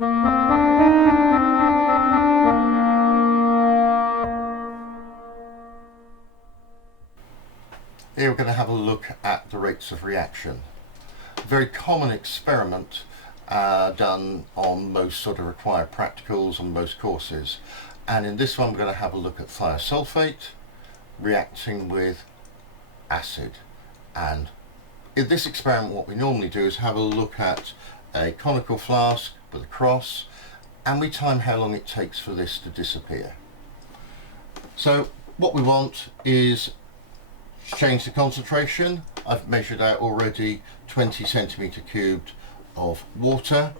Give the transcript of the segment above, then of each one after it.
Here we're going to have a look at the rates of reaction. A very common experiment done on most sort of required practicals on most courses, and in this one we're going to have a look at thiosulfate reacting with acid. And in this experiment what we normally do is have a look at a conical flask with a cross, and we time how long it takes for this to disappear. So what we want is change the concentration. I've measured out already 20 centimeter cubed of water.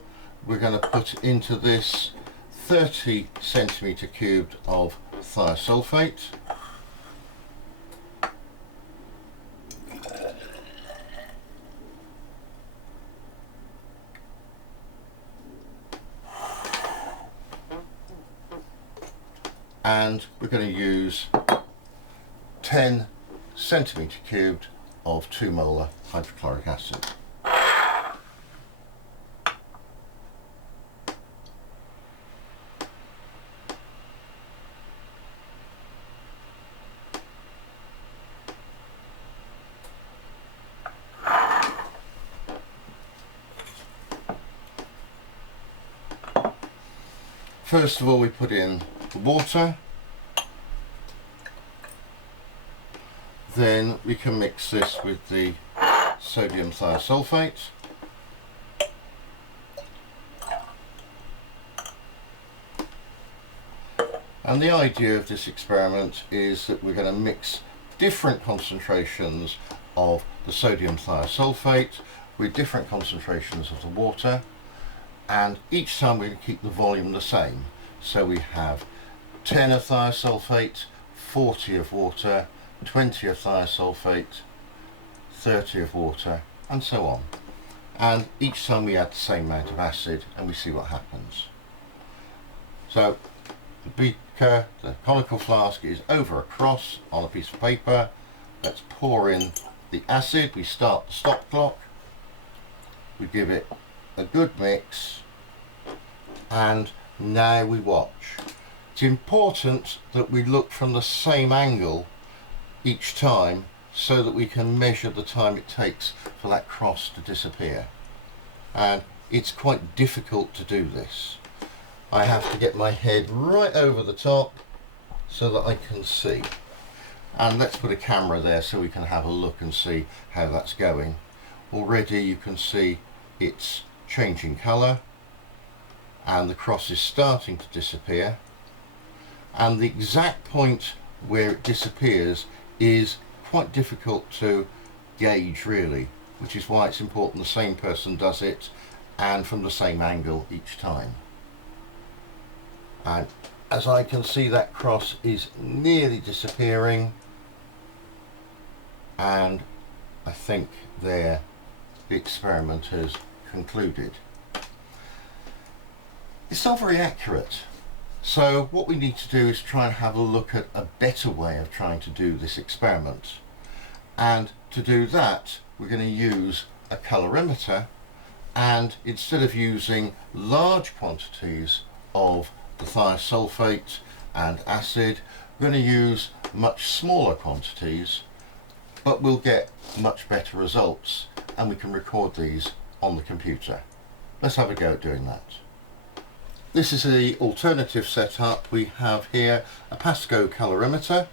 We're going to put into this 30 centimeter cubed of thiosulfate. And we're going to use 10 centimetre cubed of 2 molar hydrochloric acid. First of all, we put in the water. Then we can mix this with the sodium thiosulfate. And the idea of this experiment is that we're going to mix different concentrations of the sodium thiosulfate with different concentrations of the water, and each time we're going to keep the volume the same. So we have 10 of thiosulfate, 40 of water, 20 of thiosulfate, 30 of water, and so on. And each time we add the same amount of acid and we see what happens. So the beaker, the conical flask, is over across on a piece of paper. Let's pour in the acid. We start the stop clock. We give it a good mix, and now we watch. It's important that we look from the same angle each time so that we can measure the time it takes for that cross to disappear. And it's quite difficult to do this. I have to get my head right over the top so that I can see. And let's put a camera there so we can have a look and see how that's going. Already you can see it's changing colour and the cross is starting to disappear, and the exact point where it disappears is quite difficult to gauge really, which is why it's important the same person does it and from the same angle each time. And as I can see, that cross is nearly disappearing, and I think there the experiment has concluded. It's not very accurate. So what we need to do is try and have a look at a better way of trying to do this experiment. And to do that, we're going to use a colorimeter, and instead of using large quantities of the thiosulfate and acid, we're going to use much smaller quantities, but we'll get much better results, and we can record these on the computer. Let's have a go at doing that. This is the alternative setup. We have here a Pasco colorimeter,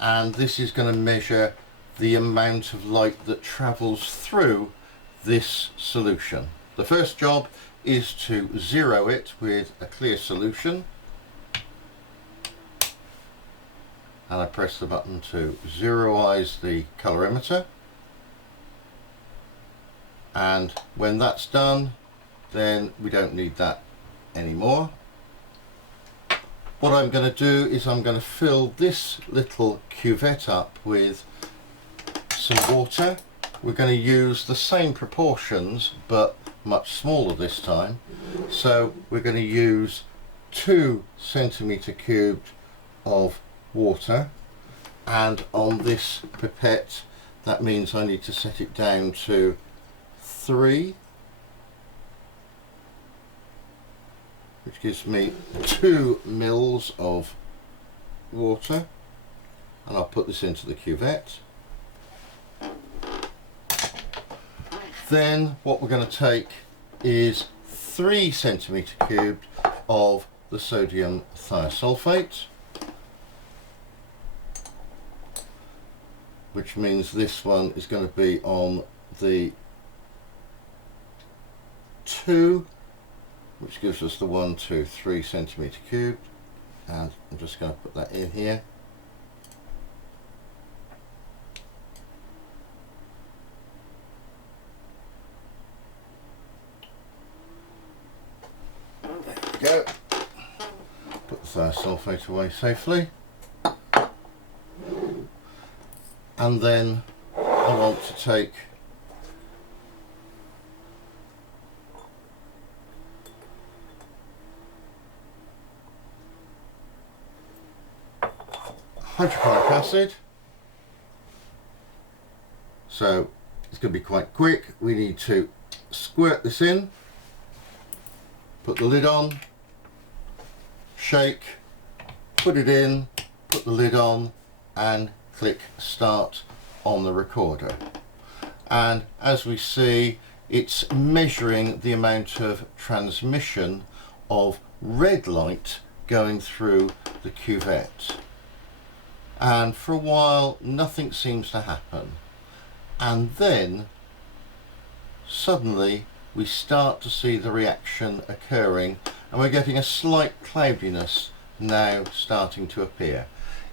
and this is going to measure the amount of light that travels through this solution. The first job is to zero it with a clear solution, and I press the button to zeroize the colorimeter, and when that's done, then we don't need that anymore. What I'm going to do is I'm going to fill this little cuvette up with some water. We're going to use the same proportions but much smaller this time. So we're going to use 2 centimeter cubed of water, and on this pipette that means I need to set it down to 3. which gives me 2 mils of water, and I'll put this into the cuvette. Then what we're going to take is 3 centimetre cubed of the sodium thiosulfate, which means this one is going to be on the 2, which gives us the 1, 2, 3 centimetre cubed, and I'm just going to put that in here. There we go. Put the thiosulfate away safely, and then I want to take hydrochloric acid. So it's going to be quite quick. We need to squirt this in, put the lid on, shake, put it in, put the lid on, and click start on the recorder. And as we see, it's measuring the amount of transmission of red light going through the cuvette. And for a while nothing seems to happen, and then suddenly we start to see the reaction occurring, and we're getting a slight cloudiness now starting to appear.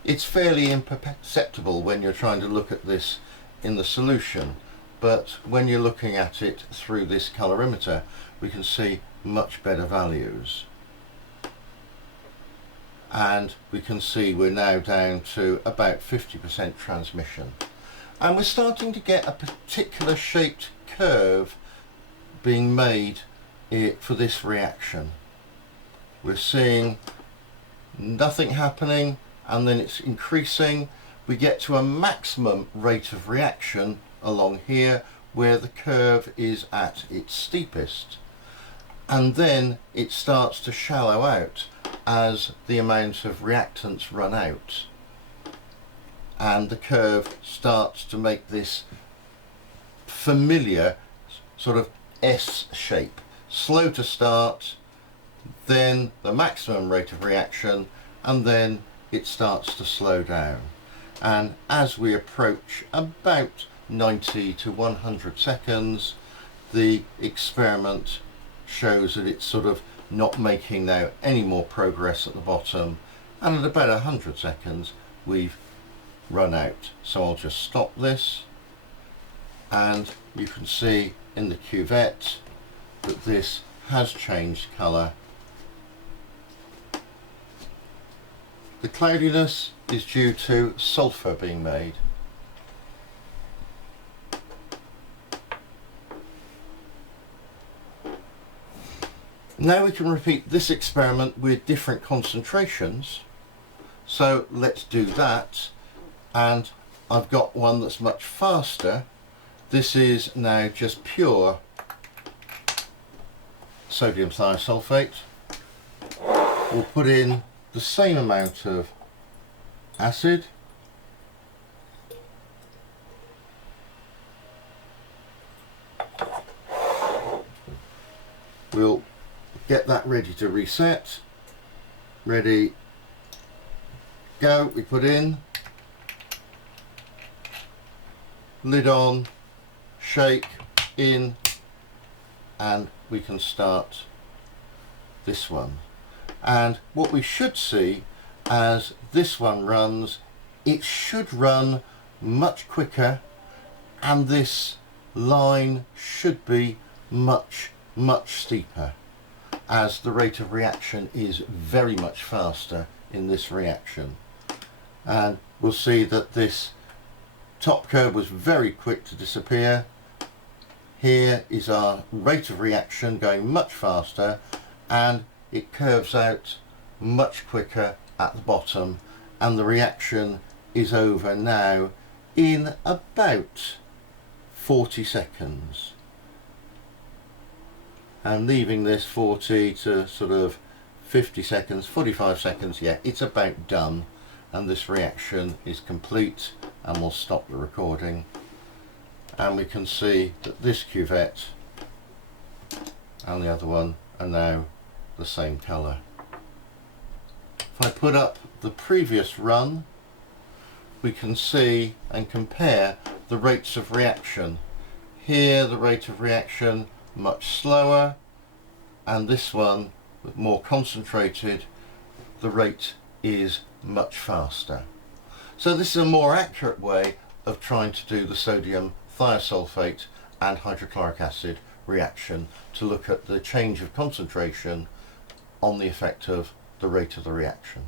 It's fairly imperceptible when you're trying to look at this in the solution, but when you're looking at it through this colorimeter we can see much better values. And we can see we're now down to about 50% transmission, and we're starting to get a particular shaped curve being made for this reaction. We're seeing nothing happening, and then it's increasing. We get to a maximum rate of reaction along here where the curve is at its steepest, and then it starts to shallow out as the amount of reactants run out, and the curve starts to make this familiar sort of S shape. Slow to start, then the maximum rate of reaction, and then it starts to slow down. And as we approach about 90 to 100 seconds, the experiment shows that it's sort of not making now any more progress at the bottom, and at about 100 seconds we've run out. So I'll just stop this, and you can see in the cuvette that this has changed colour. The cloudiness is due to sulphur being made. Now we can repeat this experiment with different concentrations, so let's do that. And I've got one that's much faster. This is now just pure sodium thiosulfate. We'll put in the same amount of acid, we'll get that ready to reset. Ready, go. We put in, lid on, shake, in, and we can start this one. And what we should see as this one runs, it should run much quicker, and this line should be much steeper, as the rate of reaction is very much faster in this reaction. And we'll see that this top curve was very quick to disappear. Here is our rate of reaction going much faster, and it curves out much quicker at the bottom, and the reaction is over now in about 40 seconds. And leaving this 40 to sort of 50 seconds, 45 seconds, yeah, it's about done, and this reaction is complete, and we'll stop the recording. And we can see that this cuvette and the other one are now the same colour. If I put up the previous run, we can see and compare the rates of reaction. Here the rate of reaction much slower, and this one more concentrated, the rate is much faster. So this is a more accurate way of trying to do the sodium thiosulfate and hydrochloric acid reaction, to look at the change of concentration on the effect of the rate of the reaction.